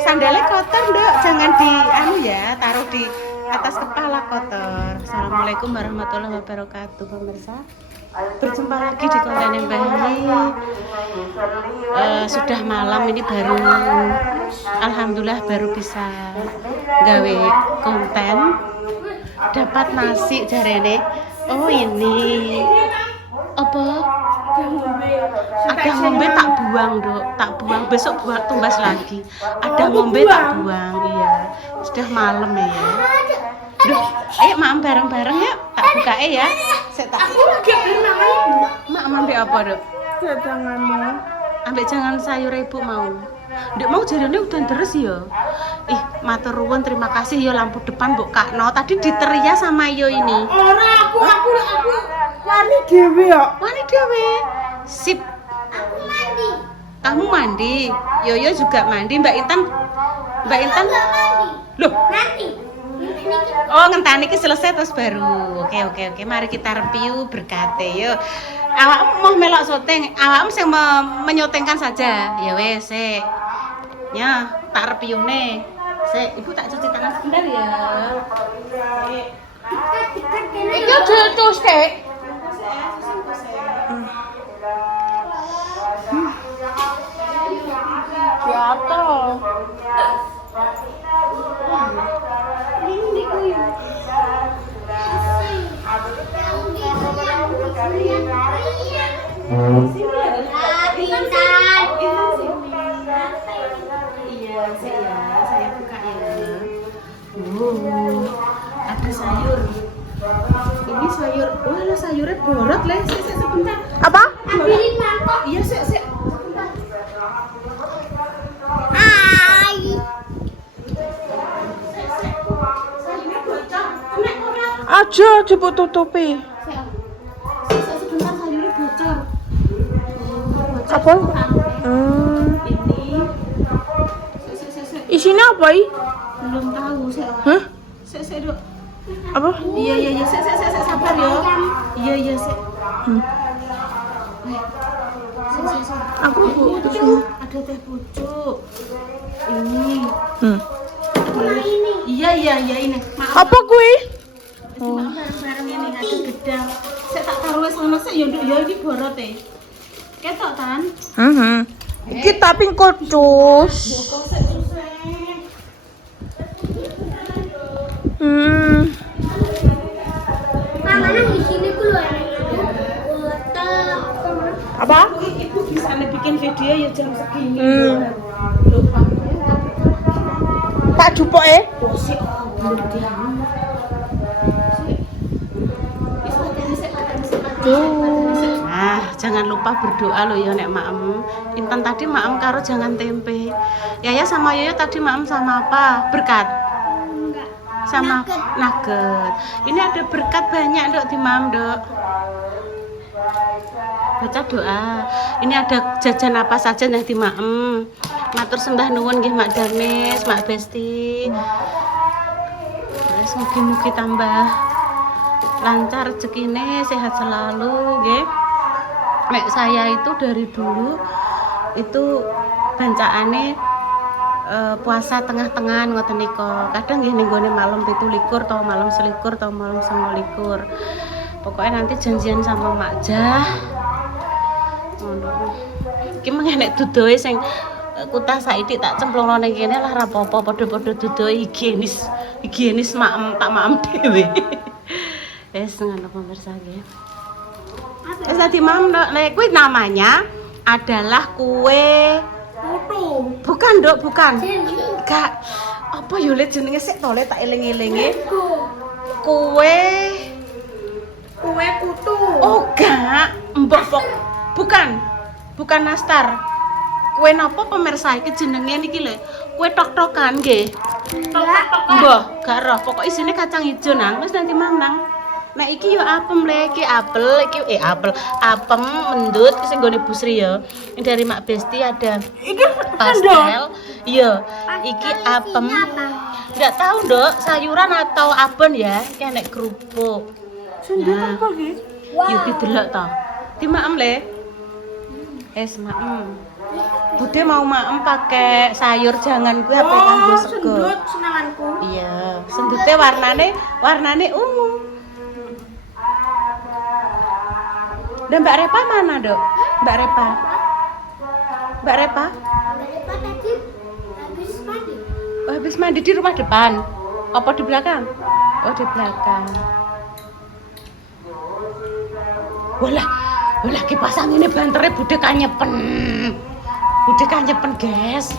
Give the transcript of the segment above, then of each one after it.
Sandalnya kotor, Dok. Jangan di ya, taruh di atas kepala kotor. Assalamualaikum warahmatullahi wabarakatuh, pemirsa. Berjumpa lagi di konten yang baik. Sudah malam ini baru, alhamdulillah baru bisa gawe konten. Dapat nasi jarene. Oh ini apa? Ada ngombe tak buang, Dok. Tak buang, besok buat tumbas lagi. Ada ngombe tak buang, iya. Sudah malam ya. Duh, ayo maam bareng-bareng ya. Tak buka ya. Saya tak. Mak ambil apa, Dok? Janganmu. Ambil jangan sayur ibu mau. Dek mau jarane udan terus ya. Ih, matur nuwun, terima kasih ya lampu depan Mbok Kakno. Tadi diteria sama yo ini. Ora aku wani dhewe kok. Wani dhewe. Sip. Aku mandi. Kamu mandi. Yoyo juga mandi. Mbak Intan. Mbak Intan. Loh, Nanti. oh ngenteni iki selesai terus baru. Oke. Mari kita review berkate yo. Awakmu mau melok syuting, awakmu sing menyutingkan saja. Ya wes, sik. Ya, tak reviewne. Sik, Ibu tak cuci tangan sebentar ya. Iki terus Dek. Jatuh. Iya, saya buka ya. Ada sayur. Ini sayur. Wah, sayurnya borot lah. Sik sebentar. Apa? Ambilin mangkok. Iya, sik. Hai. Sayurnya bocor. Nek ora. Aja coba tutupi. Sik sebentar sayurnya bocor. Bocor. Apa? Ini. Sik. Isinya apa i? Belum tahu, sik. Hah? Sik, Dok. Apa? Iya, sik sabar ya. Iya, sik. Sik. Aku bu. Ada teh pucuk. Ini. Iya ini. Maaf. Apa kui? Maaf bareng-bareng ini ada gedang. Saya tak taruh wis ngono sik ya Nduk ya iki borot e. Ketok kan? Iki tapi kucus. Kok sik susah. Mamanya di sini ku lho wortel. Apa? Ibu bisa bikin video ya jam segini. Lupa. Tak jupuk Oh sik. Nah, jangan lupa berdoa loh ya nek maem. Intan tadi maem karo jangan tempe. Yaya sama Yoyo tadi maem sama apa? Berkat. Enggak. Sama nugget. Ini ada berkat banyak Dok di maem, Dok. Baca doa. Ini ada jajan apa saja nih di maem. Matur sembah nuwun nggih Mak Darmis, Mak Besti. Wes mugi-mugi tambah lancar rezekine, sehat selalu nggih. Nek saya itu dari dulu itu bancaane puasa tengah-tengah ngoten nika. Kadang nggih ning gone malam 17 atau malam 21 atau malam 29. Pokoknya nanti janjian sama Mak Jah. Ngono. Iki mengene nek dudohe sing kutah saiki tak cemplungno ning kene lah ra apa-apa padha-padha dudohe higienis maem tak maem dhewe. Wes ngono pemirsa nggih. Wes tadi maem lek kuwi namanya adalah kue Putu. bukan Dok, bukan. Gak apa yo le jenenge sik to le tak eling-elinge. Kue putu. oh gak mbok bukan nastar. Kue napa pemirsa iki jenenge niki lho. Kue tok-tokan nggih. Mbah, gak roh. Pokok isine kacang ijo nang. Wis nanti mang. Nah iki yo apem le, iki apel, iki apem mendut sing nggone Bu Sri ya. Ini dari Mak Besti ada Iki pastel. Iya, iki apem. Enggak tahu, Dok, sayuran atau abon ya. Iki nek kerupuk. Sendok apa ki? Yuk didelok to. Di maem le. Es maem. Bude mau maem pakai sayur jangan gue apa kanggo sego. Sendut senanganku. Iya, sendutnya warnane ungu. Dan Mbak Repa mana, Dok? Mbak Repa. Mbak Repa? Bapak tadi habis mandi. Oh, habis mandi di rumah depan. Apa di belakang? Oh, di belakang. Walah kipasang ini banternya bude kanyepen. Bude kanyepen, guys.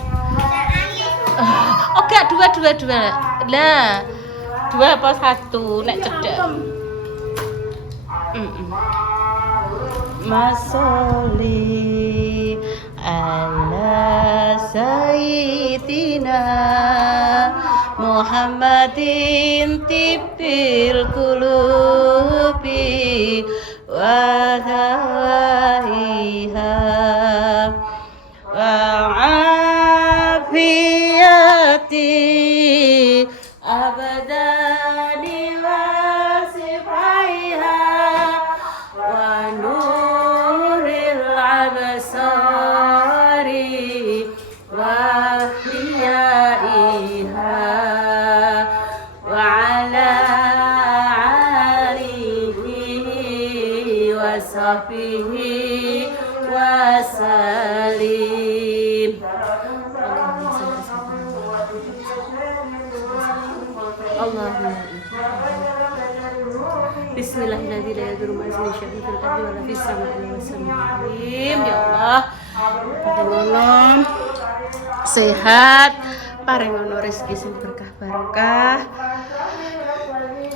Oke, dua. Lah. 2 apa 1? Nek cedek. Masoli ala sayyidina Muhammadin tibil qulubi wa dawaiha wa afiyati abadani wa sifaiha wa nuril absari wa hiyaiha wa ala alihi wa sahbihi wa salim. Allahumma Bismillahirrahmanirrahim. Ya Allah, paringono sehat, paringono rezeki sing berkah barokah.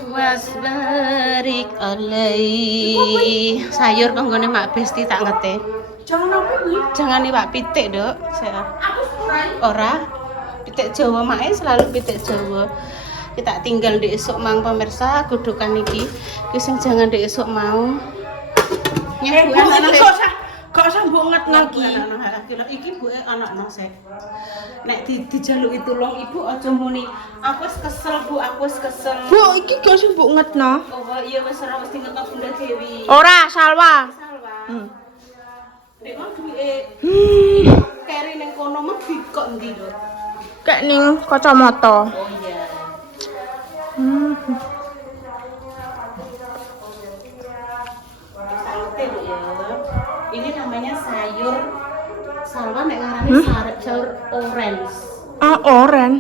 Wasbarik alai. Sayur kanggone Mak Besti tak ngete. Jangan apa nih? Jangan iwak pitik, Dok. Saya Aku spray. ora pitik Jawa mae selalu pitik Jawa. Kita tinggal di esok mang pemirsa kudukan iki. Ki sing jangan di esok mau. Bu, ini gak usah mbok ngetno iki. Iki Bu anakno sek. Nek dijaluki tulung Ibu aja muni. Aku wis kesel Bu, aku wis kesel. Bu, iki gak usah mbok ngetno. Oh iya wis ora mesti ngetno Bunda Dewi. Ora, Salwa. Salwa. Nek mau duwe keri ning kono mah kok endi, Dok? Kayak ning kacamata. Oh iya. Salute Bu ya. Ini namanya sayur salwa nek ngarani sayur orange. Ah, oren.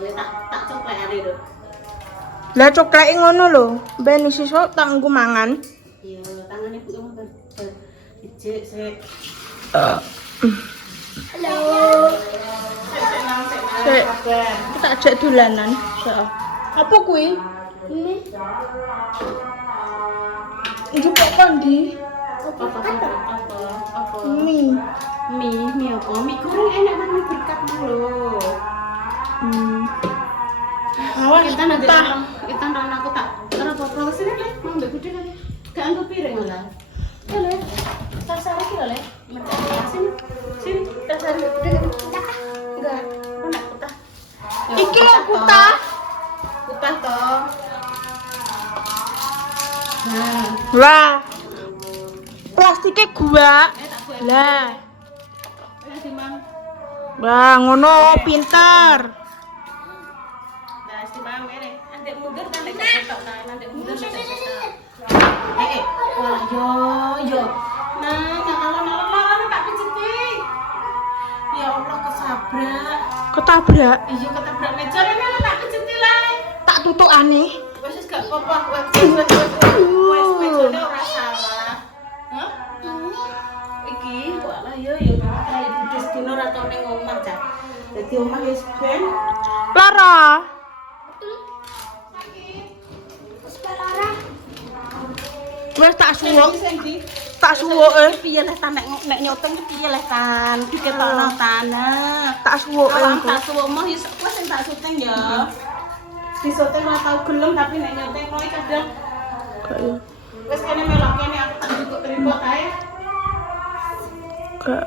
Ya tak coklekane lho. Lah cokleke ngono lho. Ben sesuk tak nggo mangan. Iya, tangane Bu emang ijik sik. Halo. Sik, tak ajak dolanan. Apa kuwi? Ini Njupuk kondi. Apa? Mie. Mie apa? Mie goreng enak banget berkat lho. Awas Kita nanti tah. kita nang aku tak ora apa-apa sini kan. Mau mbek gede kan. Gak anggo piring malah. Ya le. Sar-sar iki lho le. Sini. Sar-sar gede kan. Enggak. Enak kutah. Iki lho kutah. Kutah toh. Nah, Wah. Plastiknya gua. tak buat. Lah. Ya Dimang. Wah, ngono pinter. Nah, Dimang ngene. Andek mundur kan nek ketok kan, andek mundur nek ketok. Wah yo. Nah, nyalon tak pijiti. Ya Allah kesabrak. Ketabrak. Iya ketabrak meja ini lo tak pijiti lah. Tak tutukane. Wes gak apa-apa, wes mejane ora salah. Hah? Iki walah yo kae budhes dino ora tau ning omah cah. Dadi omah wis ben. Lara. Wes tak suwuk. Tak suwuke. Piye leh tan nek nyoteng iki piye leh tan? Diketokno tanah. Tak suwuke Kalau engko. tak suwuk mah wis sing tak syuting ya. Disoteng ora tau gelem tapi nek nyoteng kowe kadang Kayak wis kene melok kene aku tak cukup terima kae. gak.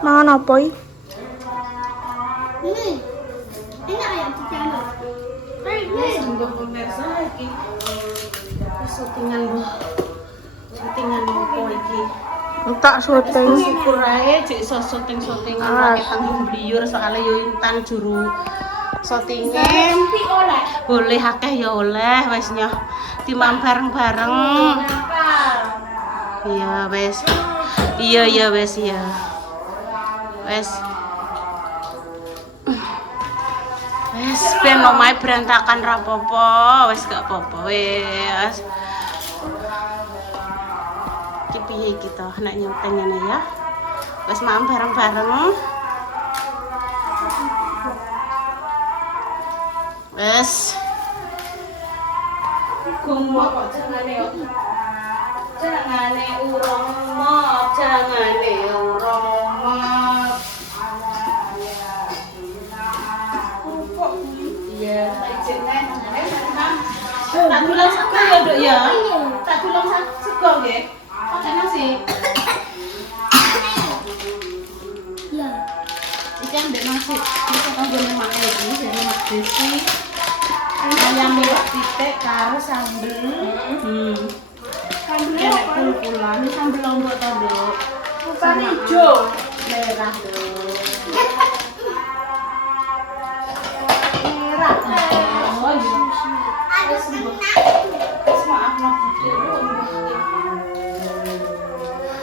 Mangan apa iki? Ini Monggo pemirsa iki syutingan lho. Syutingan opo iki? Tak syuting. Syukur ae cek iso syuting-syutingan rakyat tanggung bliur soalnya yo intan juru syutinge. Boleh akeh ya oleh wis nyoh timam bareng-bareng. Iya wis. Iya wis ya. Wis. Wis ben omahe berantakan ra apa-apa, wis gak apa-apa wis. Iki piye kita nek nyuting ngene ya. Wis maem bareng-bareng. Wes. Gumo kok jangane yo. Jangane urung mop, jangane urung mop. Kok iya, tak izinkan. Tak bilang sego ya, Dok ya. Tak bilang sego nggih. Pakai nasi. Ya. Iki ambek nasi. Iki kok nggone mak iki dari Mak Desi. Ayam merah titik karo sambel. Sambel apa? Kul-kulan, sambel lombok to, Dok. Bukan hijau. Merah, Dok. Merah. Oh, iya. Wes maaf lah Budi.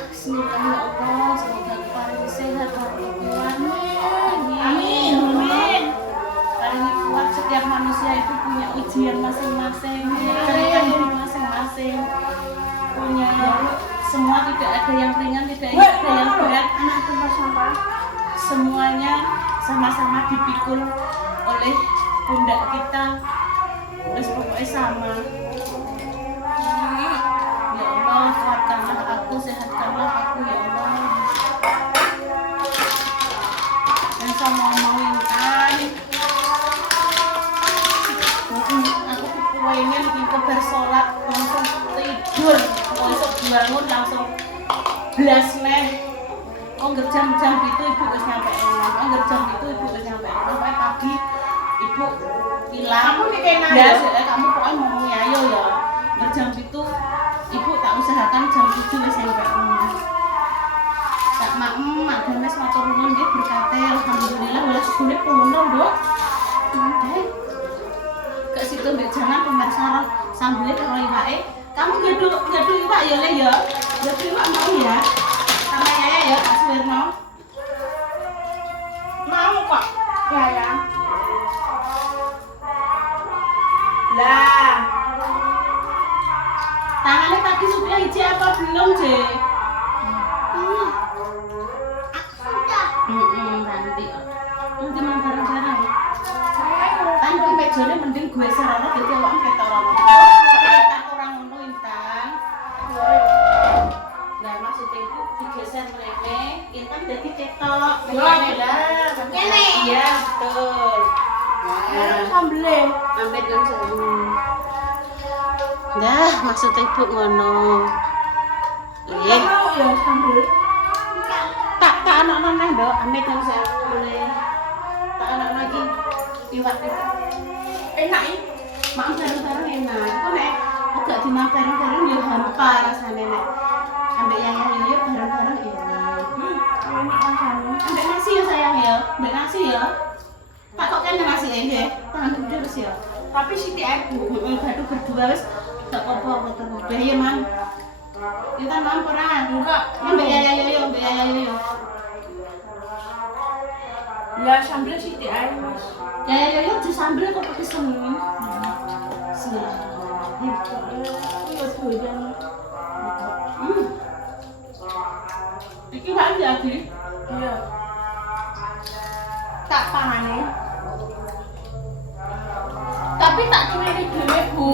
Bismillah ya Allah, semoga paling sehat walafiat. Amin. Amin. Paling kuat, setiap manusia itu punya ujian masing-masing, punya diri masing-masing, punya semua, tidak ada yang ringan, tidak ada yang berat. Semuanya sama-sama dipikul oleh pundak kita. Terus pokoknya sama. Ya Allah, kuatkanlah aku, sehatkanlah aku ya Allah. Dan sama ngomongin kan, aku pengen ke bersolat langsung tidur, besok bangun langsung belas neh. Angger jam-jam itu ibu wis nyampe rumah. Angger jam itu ibu wis nyampe rumah. Pagi ibu bilang, ya kamu pokoknya ngomongnya ayo ya. Angger jam itu ibu tak usahakan jam 7 wis nyampe rumah. Tak mak Demes matur nuwun nggih berkate alhamdulillah wala segone puno, Nduk. Ke situ mbek jangan pemirsa sambelnya karo iwake. Kamu ngadu iwak ya Le ya. Ngadu iwak mau ya. Sama Yaya ya Pak Suwirno. Mau kok. Ya. Lah. Tangannya tadi sudah hiji apa belum, Je? Nanti. Nanti mang bareng-bareng. Kan kok mejane mending gue serono dadi awakmu ketoran. Tak orang ngono Intan. Nah, maksudnya itu digeser mrene, Intan dadi ketok. Ngene lah. Ngene. Iya, betul. Nah, Sambelnya. ambek nang sewu. Dah, maksudnya ibu ngono. Mau ya sambel. Tak anak-anak nang Nduk, ambek nang sewu meneh. Tak anak-anak iki iwak. Enak ini. Makan bareng-bareng enak. Kok nek gak dimakan bareng-bareng ya hampa rasane nek. Ambek Yaya Yoyo bareng-bareng enak. Enak rasanya. Ambek nasi ya sayang ya. Ambek nasi ya. Tak kok kene nasi nggih. Tangan terus ya. Tapi Siti Ibu. Baru berdua wis gak apa-apa terus. Ya Mam. Kita mam ora. Enggak. Ambek Yaya Yoyo, ambek Yaya Yoyo. Lah sambelnya Siti Ibu. Yaya Yoyo di sambel kok pakai semen. Bismillah. Iya tuh jangan. Iki wae jadi. Iya. Tak pangane. Tapi tak kiri dhewe, Bu.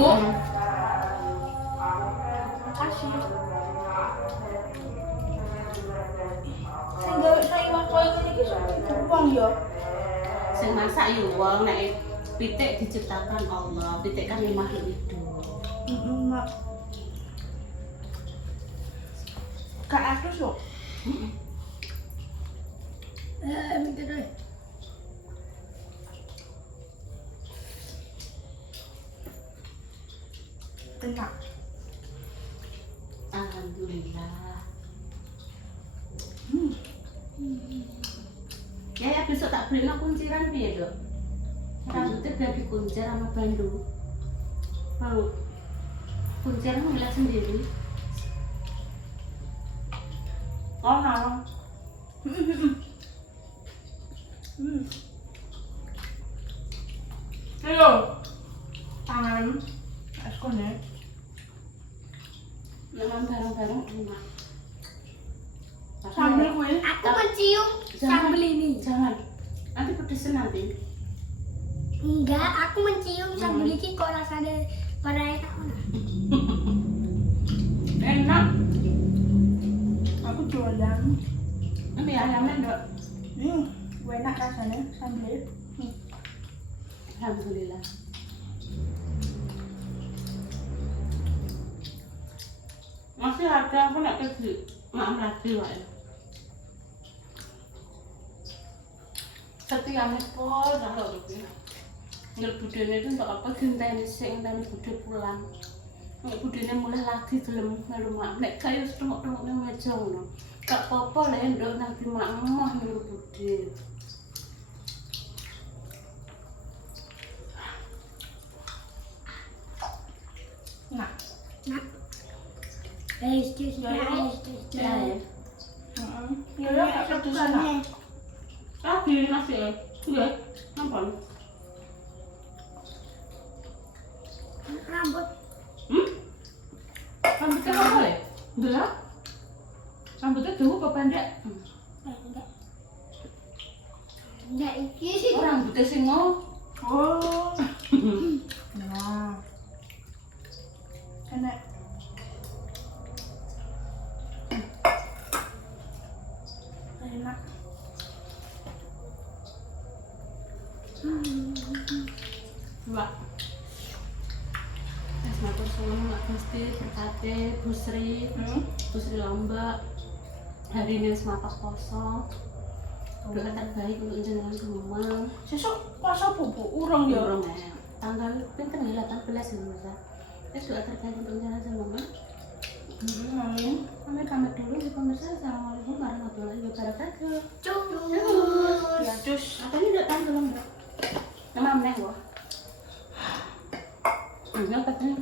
Makasih. Sing gawe iwak koyo ngene iki sok wong ya. Sing masak yo wong nek pitik diciptakan Allah, pitik kan makhluk hidup. Mak. Kak aku sok. Minta deh. Enak. Alhamdulillah. Ya besok tak beli kunciran piye, Dok? Rambutnya biar dikuncir sama bandu. Mau kunciran ngeliat sendiri. Oh, nah. Ayo. Tangan. Eskone. Memang bareng-bareng enak. Sambil kuwi. Aku mencium sambal ini. Jangan. Nanti pedesan nanti. Enggak, aku mencium sambal ini kok rasanya pada enak mana? Enak. Aku jualan. Ini ayamnya, Dok. Enak rasanya sambil. Alhamdulillah. Masih ada aku nak kerja. Maaf lagi, Wak. Setiap pol dah lho iki. Nek budene itu untuk apa genteni sik ngenteni bude pulang. Nek budene mulai lagi gelem melu mak. Nek kayu setengok-tengok nang meja ngono. Gak apa-apa lho nduk nang di mak emah melu bude. Nah. Nak. Guys, Ya. Ya, aku sana. Lagi nasi ya. Iya, nampak. Rambut. Rambutnya apa ya? Enggak. Rambutnya dulu apa pendek? Enggak. Enggak iki. Oh, rambutnya singo. Oh. Nah. Enak. Enak. Mbak. Es matur suwun Mbak Gusti berkate Busri. Busri Lomba. Hari ini semata kosong. Doa terbaik untuk jenengan semua. Sesuk puasa bubuk urung ya. Urung ya. Tanggal pinten ya 18 ya Mas. Es doa terbaik untuk jenengan semua. Amin. Kami pamit dulu di pemirsa. Assalamualaikum warahmatullahi wabarakatuh. Cus. Ya, cus. Apa ini udah tanggal belum? Nama meneng gua. Enggak katanya.